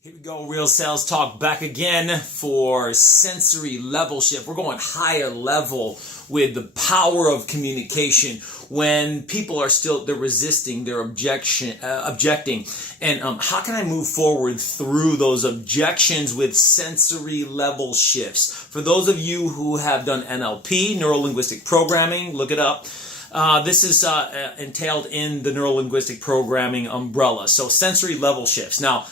Here we go, Real Sales Talk back again for sensory level shift. We're going higher level with the power of communication when people are they're resisting, they're objecting. And how can I move forward through those objections with sensory level shifts? For those of you who have done NLP, neuro-linguistic programming, look it up. This is entailed in the neuro-linguistic programming umbrella. So sensory level shifts. Now,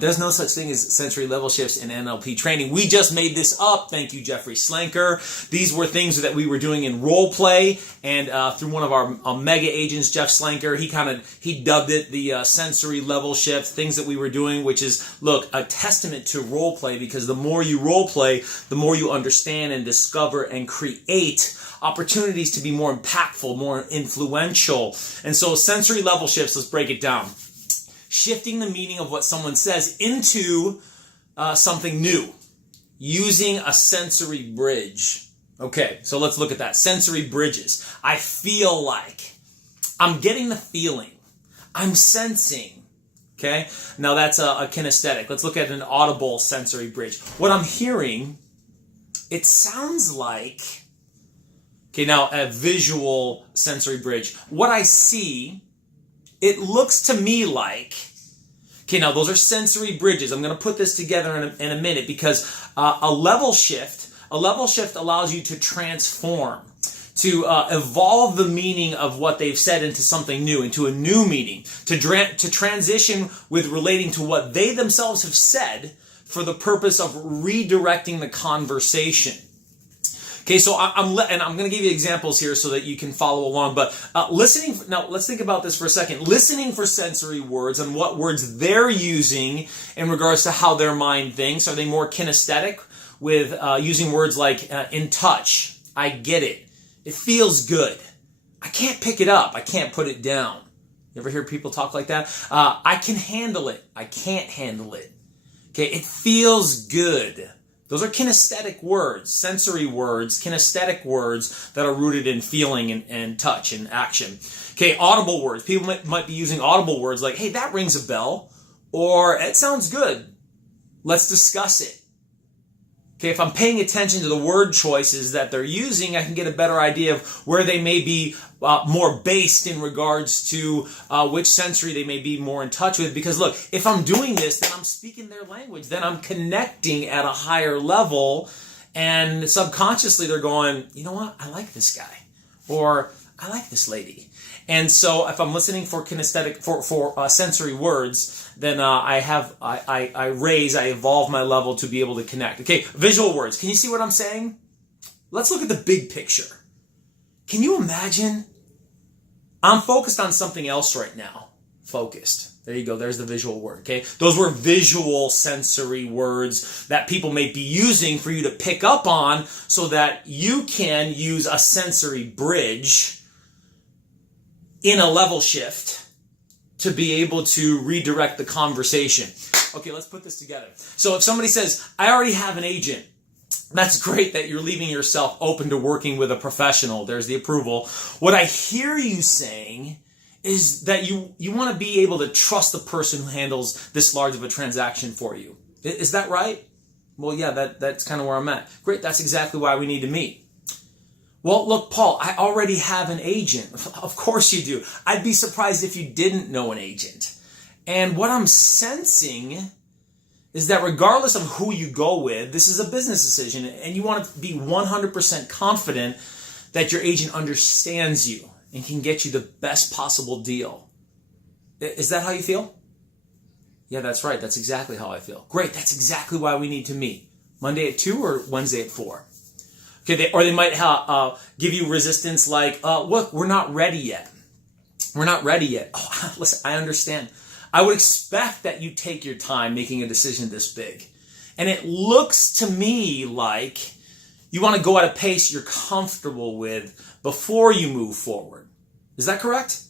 there's no such thing as sensory level shifts in NLP training. We just made this up. Thank you, Jeffrey Slanker. These were things that we were doing in role play, and through one of our mega agents, Jeff Slanker, he dubbed it the sensory level shift, things that we were doing, which is, look, a testament to role play, because the more you role play, the more you understand and discover and create opportunities to be more impactful, more influential. And so sensory level shifts, let's break it down. Shifting the meaning of what someone says into something new, using a sensory bridge. Okay, so let's look at that. Sensory bridges. I feel like. I'm getting the feeling. I'm sensing. Okay, now that's a kinesthetic. Let's look at an audible sensory bridge. What I'm hearing, it sounds like. Okay, now a visual sensory bridge. What I see, it looks to me like, okay, now those are sensory bridges. I'm going to put this together in a minute, because a level shift allows you to transform, to evolve the meaning of what they've said into something new, into a new meaning, to transition with relating to what they themselves have said for the purpose of redirecting the conversation. Okay, so I'm going to give you examples here so that you can follow along. But listening, now let's think about this for a second. Listening for sensory words and what words they're using in regards to how their mind thinks. Are they more kinesthetic with using words like in touch? I get it. It feels good. I can't pick it up. I can't put it down. You ever hear people talk like that? I can handle it. I can't handle it. Okay, it feels good. Those are kinesthetic words, sensory words, kinesthetic words that are rooted in feeling and touch and action. Okay, audible words. People might be using audible words like, hey, that rings a bell, or it sounds good. Let's discuss it. Okay, if I'm paying attention to the word choices that they're using, I can get a better idea of where they may be more based in regards to which sensory they may be more in touch with. Because look, if I'm doing this, then I'm speaking their language. Then I'm connecting at a higher level. And subconsciously they're going, you know what? I like this guy. Or I like this lady. And so if I'm listening for kinesthetic, for sensory words, then I evolve my level to be able to connect. Okay, visual words. Can you see what I'm saying? Let's look at the big picture. Can you imagine? I'm focused on something else right now. Focused. There you go. There's the visual word. Okay, those were visual sensory words that people may be using for you to pick up on, so that you can use a sensory bridge in a level shift to be able to redirect the conversation. Okay, let's put this together. So if somebody says, I already have an agent, that's great that you're leaving yourself open to working with a professional. There's the approval. What I hear you saying is that you want to be able to trust the person who handles this large of a transaction for you. Is that right? Well, yeah, that's kind of where I'm at. Great, that's exactly why we need to meet. Well, look, Paul, I already have an agent. Of course you do. I'd be surprised if you didn't know an agent. And what I'm sensing is that regardless of who you go with, this is a business decision, and you want to be 100% confident that your agent understands you and can get you the best possible deal. Is that how you feel? Yeah, that's right. That's exactly how I feel. Great. That's exactly why we need to meet. Monday at 2 or Wednesday at 4? Okay, or they might give you resistance like, look, we're not ready yet. We're not ready yet. Oh, listen, I understand. I would expect that you take your time making a decision this big. And it looks to me like you want to go at a pace you're comfortable with before you move forward. Is that correct?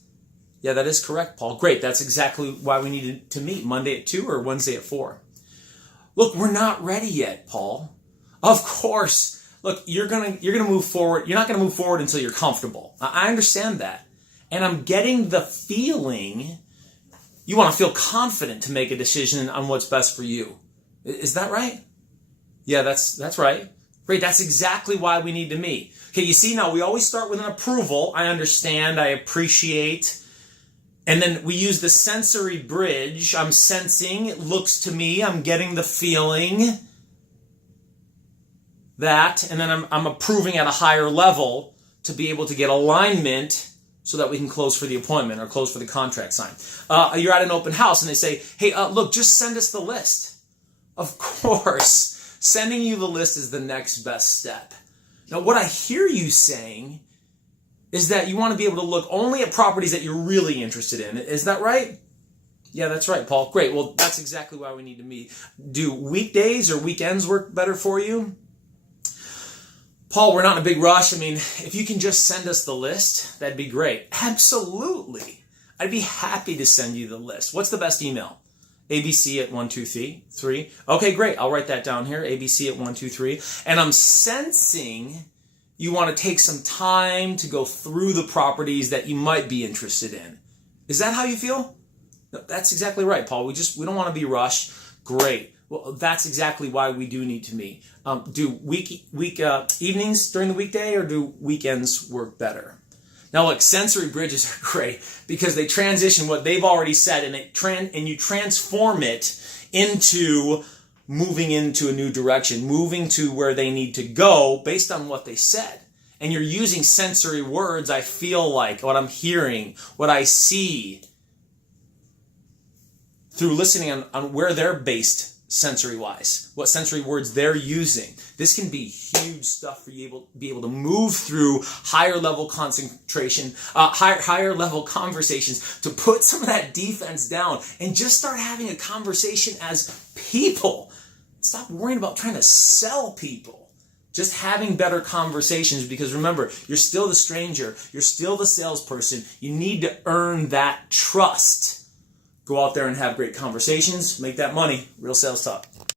Yeah, that is correct, Paul. Great. That's exactly why we needed to meet Monday at 2 or Wednesday at 4. Look, we're not ready yet, Paul. Of course. Look, you're gonna move forward. You're not gonna move forward until you're comfortable. I understand that. And I'm getting the feeling You want to feel confident to make a decision on what's best for you. Is that right? Yeah, that's right. Great, that's exactly why we need to meet. Okay, you see now, we always start with an approval. I understand, I appreciate. And then we use the sensory bridge. I'm sensing, it looks to me, I'm getting the feeling that, and then I'm approving at a higher level to be able to get alignment so that we can close for the appointment or close for the contract sign. You're at an open house and they say, hey, look, just send us the list. Of course, sending you the list is the next best step. Now, what I hear you saying is that you want to be able to look only at properties that you're really interested in. Is that right? Yeah, that's right, Paul. Great. Well, that's exactly why we need to meet. Do weekdays or weekends work better for you? Paul, we're not in a big rush. I mean, if you can just send us the list, that'd be great. Absolutely. I'd be happy to send you the list. What's the best email? ABC at 123. Okay, great. I'll write that down here. ABC at 123. And I'm sensing you want to take some time to go through the properties that you might be interested in. Is that how you feel? No, that's exactly right, Paul. We don't want to be rushed. Great. Well, that's exactly why we do need to meet. Do evenings during the weekday or do weekends work better? Now, look, sensory bridges are great because they transition what they've already said and you transform it into moving into a new direction, moving to where they need to go based on what they said. And you're using sensory words, I feel like, what I'm hearing, what I see, through listening on where they're based sensory-wise, what sensory words they're using. This can be huge stuff for you to be able to move through higher level concentration, higher level conversations, to put some of that defense down and just start having a conversation as people. Stop worrying about trying to sell people. Just having better conversations, because remember, you're still the stranger. You're still the salesperson. You need to earn that trust. Go out there and have great conversations. Make that money. Real sales talk.